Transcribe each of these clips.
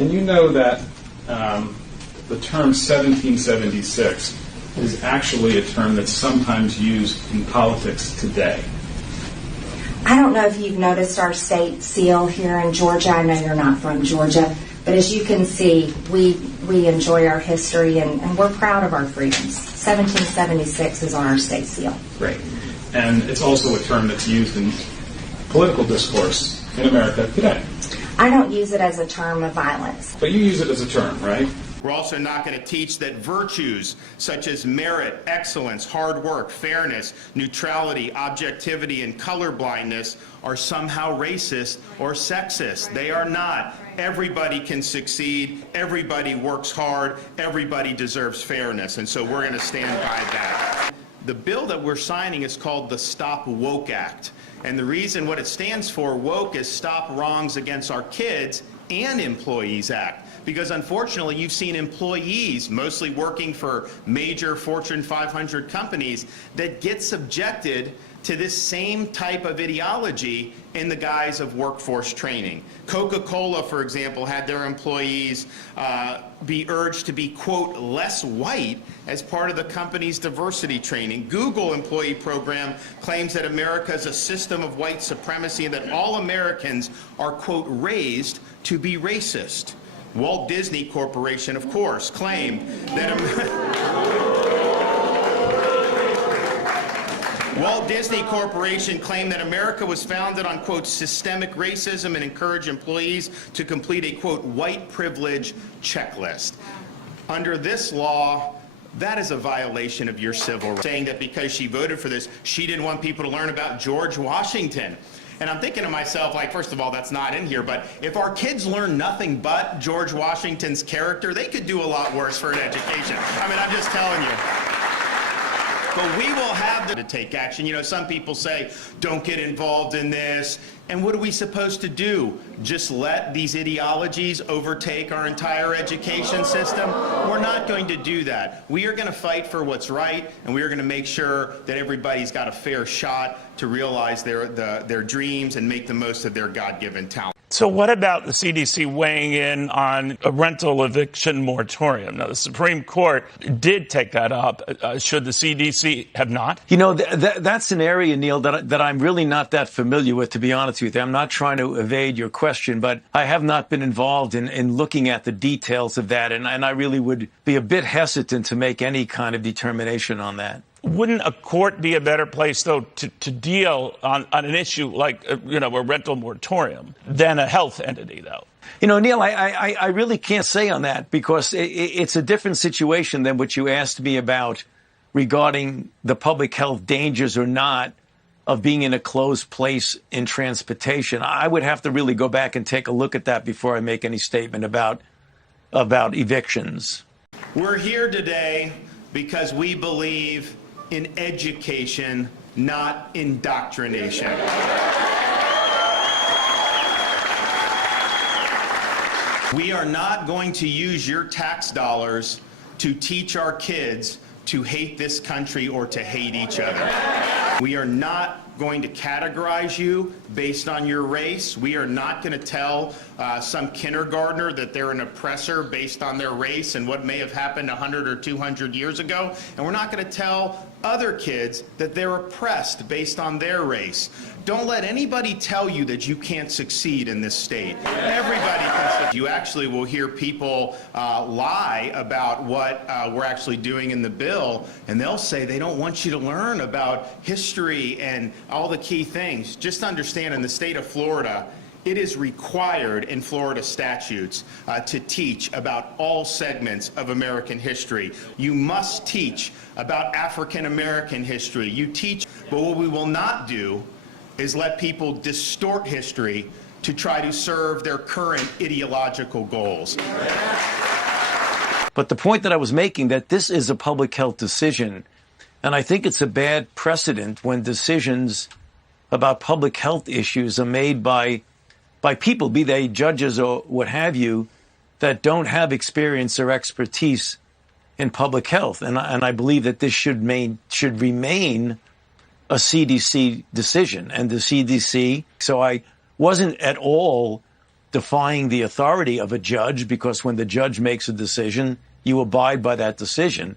And you know that the term 1776 is actually a term that's sometimes used in politics today. I don't know if you've noticed our state seal here in Georgia. I know you're not from Georgia, but as you can see, we enjoy our history and we're proud of our freedoms. 1776 is on our state seal. Great. And it's also a term that's used in political discourse in America today. I don't use it as a term of violence. But you use it as a term, right? We're also not going to teach that virtues such as merit, excellence, hard work, fairness, neutrality, objectivity, and colorblindness are somehow racist or sexist. They are not. Everybody can succeed. Everybody works hard. Everybody deserves fairness. And so we're going to stand by that. The bill that we're signing is called the Stop Woke Act. And the reason what it stands for, woke, is Stop Wrongs Against Our Kids and Employees Act. Because unfortunately, you've seen employees, mostly working for major Fortune 500 companies, that get subjected to this same type of ideology in the guise of workforce training. Coca-Cola, for example, had their employees be urged to be, quote, less white as part of the company's diversity training. Google employee program claims that America is a system of white supremacy and that all Americans are, quote, raised to be racist. Walt Disney Corporation, of course, claimed that Walt Disney Corporation claimed that America was founded on, quote, systemic racism and encouraged employees to complete a, quote, white privilege checklist. Under this law, that is a violation of your civil rights. Saying that because she voted for this, she didn't want people to learn about George Washington. And I'm thinking to myself, like, first of all, that's not in here, but if our kids learn nothing but George Washington's character, they could do a lot worse for an education. I mean, I'm just telling you. But we will have to take action. You know, some people say, don't get involved in this. And what are we supposed to do? Just let these ideologies overtake our entire education system? We're not going to do that. We are going to fight for what's right, and we are going to make sure that everybody's got a fair shot to realize their dreams and make the most of their God-given talent. So what about the CDC weighing in on a rental eviction moratorium? Now, the Supreme Court did take that up. Should the CDC have not? You know, that's an area, Neil, that I'm really not that familiar with, to be honest with you. I'm not trying to evade your question, but I have not been involved in looking at the details of that, and I really would be a bit hesitant to make any kind of determination on that. Wouldn't a court be a better place, though, to deal on an issue like, a rental moratorium than a health entity, though? You know, Neil, I really can't say on that because it's a different situation than what you asked me about regarding the public health dangers or not of being in a closed place in transportation. I would have to really go back and take a look at that before I make any statement about evictions. We're here today because we believe in education, not indoctrination. We are not going to use your tax dollars to teach our kids to hate this country or to hate each other. We are not going to categorize you based on your race. We are not going to tell some kindergartner that they're an oppressor based on their race and what may have happened 100 or 200 years ago. And we're not going to tell other kids that they're oppressed based on their race. Don't let anybody tell you that you can't succeed in this state. Everybody can succeed. You actually will hear people lie about what we're actually doing in the bill, and they'll say they don't want you to learn about history and all the key things. Just understand, in the state of Florida, it is required in Florida statutes to teach about all segments of American history. You must teach about African American history. You teach, but what we will not do is let people distort history to try to serve their current ideological goals. But the point that I was making, that this is a public health decision, and I think it's a bad precedent when decisions about public health issues are made by people, be they judges or what have you, that don't have experience or expertise in public health. And I believe that this should remain a CDC decision. And the CDC, so I wasn't at all defying the authority of a judge, because when the judge makes a decision, you abide by that decision.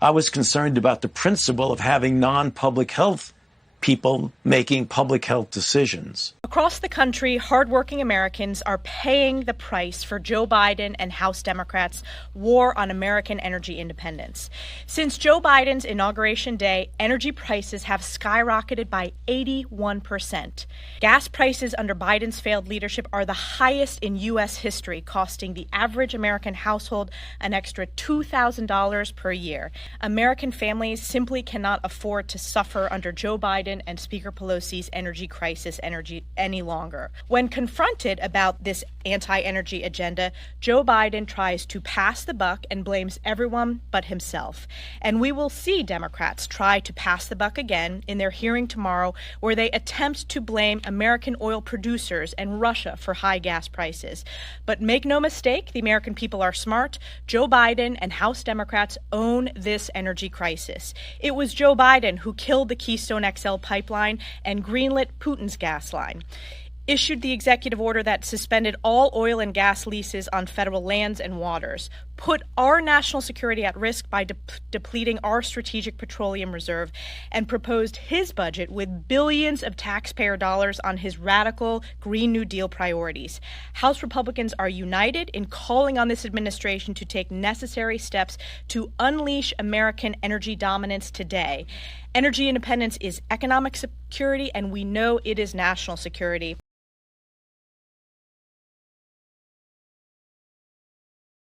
I was concerned about the principle of having non-public health people making public health decisions. Across the country, hardworking Americans are paying the price for Joe Biden and House Democrats' war on American energy independence. Since Joe Biden's inauguration day, energy prices have skyrocketed by 81%. Gas prices under Biden's failed leadership are the highest in U.S. history, costing the average American household an extra $2,000 per year. American families simply cannot afford to suffer under Joe Biden and Speaker Pelosi's energy crisis any longer. When confronted about this anti-energy agenda, Joe Biden tries to pass the buck and blames everyone but himself. And we will see Democrats try to pass the buck again in their hearing tomorrow, where they attempt to blame American oil producers and Russia for high gas prices. But make no mistake, the American people are smart. Joe Biden and House Democrats own this energy crisis. It was Joe Biden who killed the Keystone XL pipeline and greenlit Putin's gas line, issued the executive order that suspended all oil and gas leases on federal lands and waters, put our national security at risk by depleting our strategic petroleum reserve, and proposed his budget with billions of taxpayer dollars on his radical Green New Deal priorities. House Republicans are united in calling on this administration to take necessary steps to unleash American energy dominance today. Energy independence is economic security, and we know it is national security.